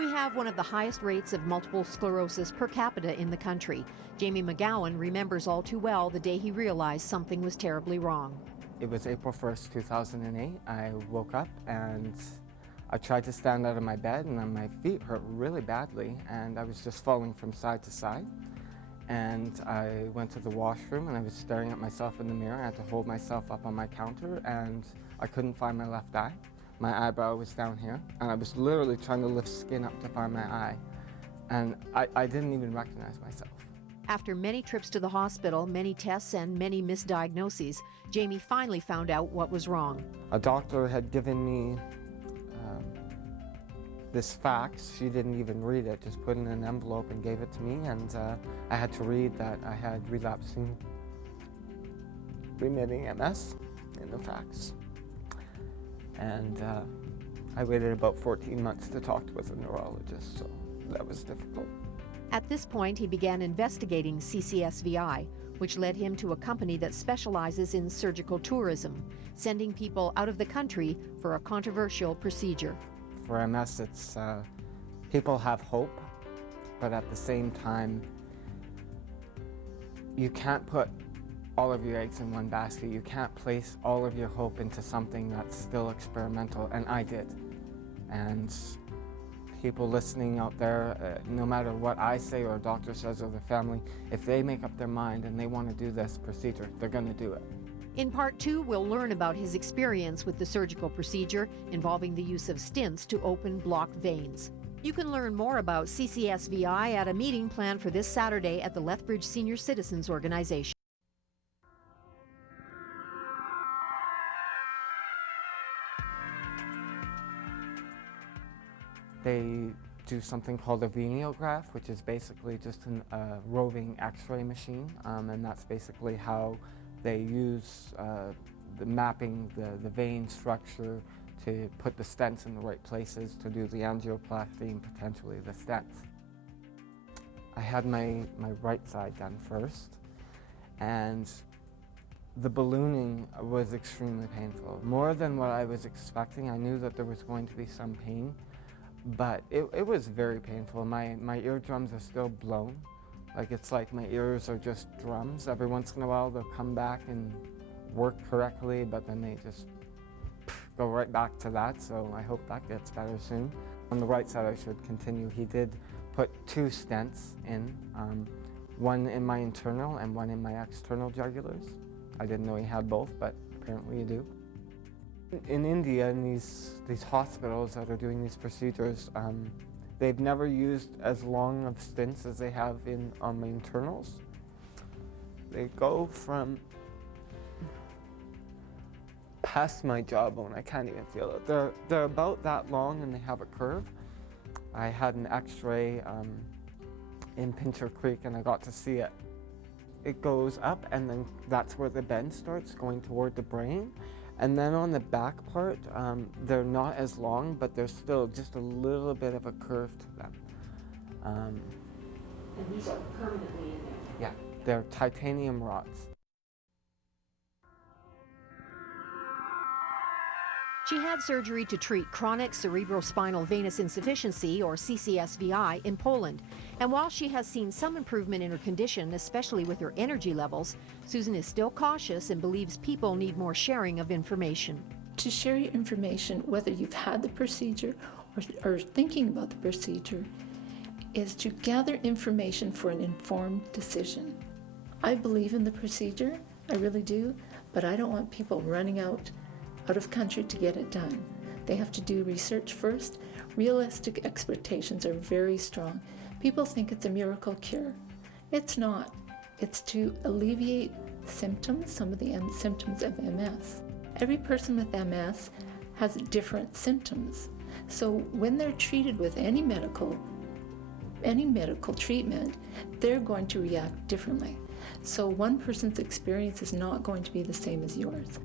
We have one of the highest rates of multiple sclerosis per capita in the country. Jamie McGowan remembers all too well the day he realized something was terribly wrong. It was April 1st, 2008. I woke up and I tried to stand out of my bed and my feet hurt really badly and I was just falling from side to side. And I went to the washroom and I was staring at myself in the mirror. I had to hold myself up on my counter and I couldn't find my left eye. My eyebrow was down here and I was literally trying to lift skin up to find my eye. And I didn't even recognize myself. After many trips to the hospital, many tests and many misdiagnoses, Jamie finally found out what was wrong. A doctor had given me this fax. She didn't even read it, just put it in an envelope and gave it to me, and I had to read that I had relapsing remitting MS in the fax. And I waited about 14 months to talk with a neurologist, so that was difficult. At this point, he began investigating CCSVI, which led him to a company that specializes in surgical tourism, sending people out of the country for a controversial procedure. For MS, it's people have hope, but at the same time, you can't put all of your eggs in one basket. You can't place all of your hope into something that's still experimental, and I did. And people listening out there, no matter what I say or a doctor says or the family, if they make up their mind and they want to do this procedure, they're going to do it. In part 2, we'll learn about his experience with the surgical procedure involving the use of stents to open blocked veins. You can learn more about CCSVI at a meeting planned for this Saturday at the Lethbridge Senior Citizens Organization. They do something called a venograph, which is basically just a roving X-ray machine, and that's basically how they use the mapping the vein structure to put the stents in the right places to do the angioplasty and potentially the stents. I had my right side done first, and the ballooning was extremely painful. More than what I was expecting. I knew that there was going to be some pain, but it was very painful. My eardrums are still blown. Like, it's like my ears are just drums. Every once in a while they'll come back and work correctly, but then they just go right back to that, so I hope that gets better soon. On the right side I should continue. He did put 2 stents in, one in my internal and one in my external jugulars. I didn't know he had both, but apparently you do. In India, in these hospitals that are doing these procedures, they've never used as long of stents as they have on my internals. They go from past my jawbone. I can't even feel it. They're about that long and they have a curve. I had an X-ray in Pincher Creek and I got to see it. It goes up and then that's where the bend starts, going toward the brain. And then on the back part, they're not as long, but there's still just a little bit of a curve to them. And these are permanently in there? Yeah, they're titanium rods. She had surgery to treat chronic cerebrospinal venous insufficiency, or CCSVI, in Poland. And while she has seen some improvement in her condition, especially with her energy levels, Susan is still cautious and believes people need more sharing of information. To share your information, whether you've had the procedure or thinking about the procedure, is to gather information for an informed decision. I believe in the procedure, I really do, but I don't want people running out of country to get it done. They have to do research first. Realistic expectations are very strong. People think it's a miracle cure. It's not. It's to alleviate symptoms, some of the symptoms of MS. Every person with MS has different symptoms. So when they're treated with any medical treatment, they're going to react differently. So one person's experience is not going to be the same as yours.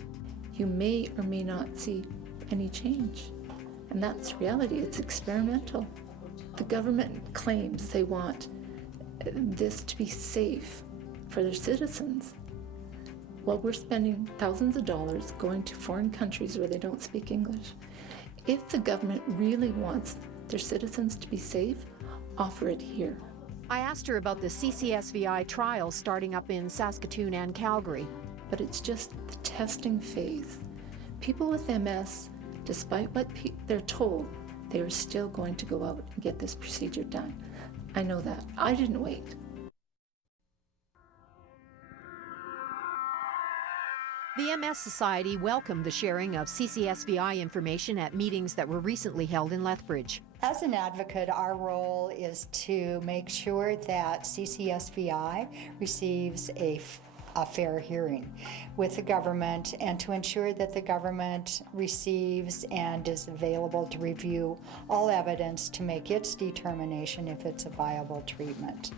You may or may not see any change. And that's reality, it's experimental. The government claims they want this to be safe for their citizens. Well, we're spending thousands of dollars going to foreign countries where they don't speak English. If the government really wants their citizens to be safe, offer it here. I asked her about the CCSVI trials starting up in Saskatoon and Calgary. But it's just the testing phase. People with MS, despite what they're told, they are still going to go out and get this procedure done. I know that. I didn't wait. The MS Society welcomed the sharing of CCSVI information at meetings that were recently held in Lethbridge. As an advocate, our role is to make sure that CCSVI receives a fair hearing with the government and to ensure that the government receives and is available to review all evidence to make its determination if it's a viable treatment.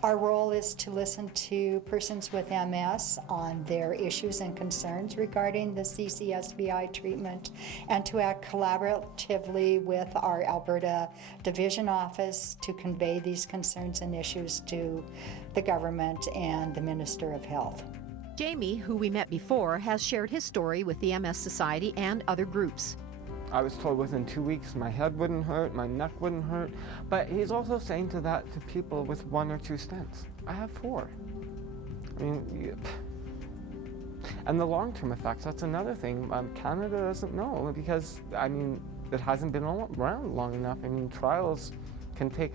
Our role is to listen to persons with MS on their issues and concerns regarding the CCSVI treatment and to act collaboratively with our Alberta Division Office to convey these concerns and issues to the government and the Minister of Health. Jamie, who we met before, has shared his story with the MS Society and other groups. I was told within 2 weeks my head wouldn't hurt, my neck wouldn't hurt, but he's also saying that to people with 1 or 2 stents. I have 4. I mean, and the long-term effects, that's another thing. Canada doesn't know because, I mean, it hasn't been around long enough. I mean, trials can take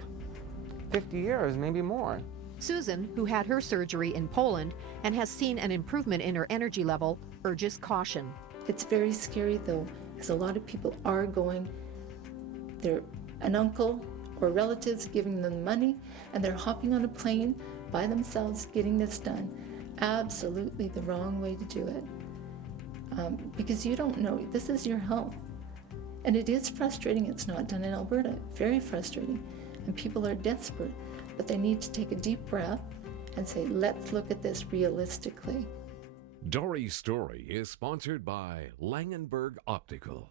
50 years, maybe more. Susan, who had her surgery in Poland and has seen an improvement in her energy level, urges caution. It's very scary though, because a lot of people are going, an uncle or relatives giving them money, and they're hopping on a plane by themselves getting this done. Absolutely the wrong way to do it. Because you don't know, this is your health. And it is frustrating it's not done in Alberta, very frustrating. And people are desperate, but they need to take a deep breath and say, let's look at this realistically. Dory's Story is sponsored by Langenberg Optical.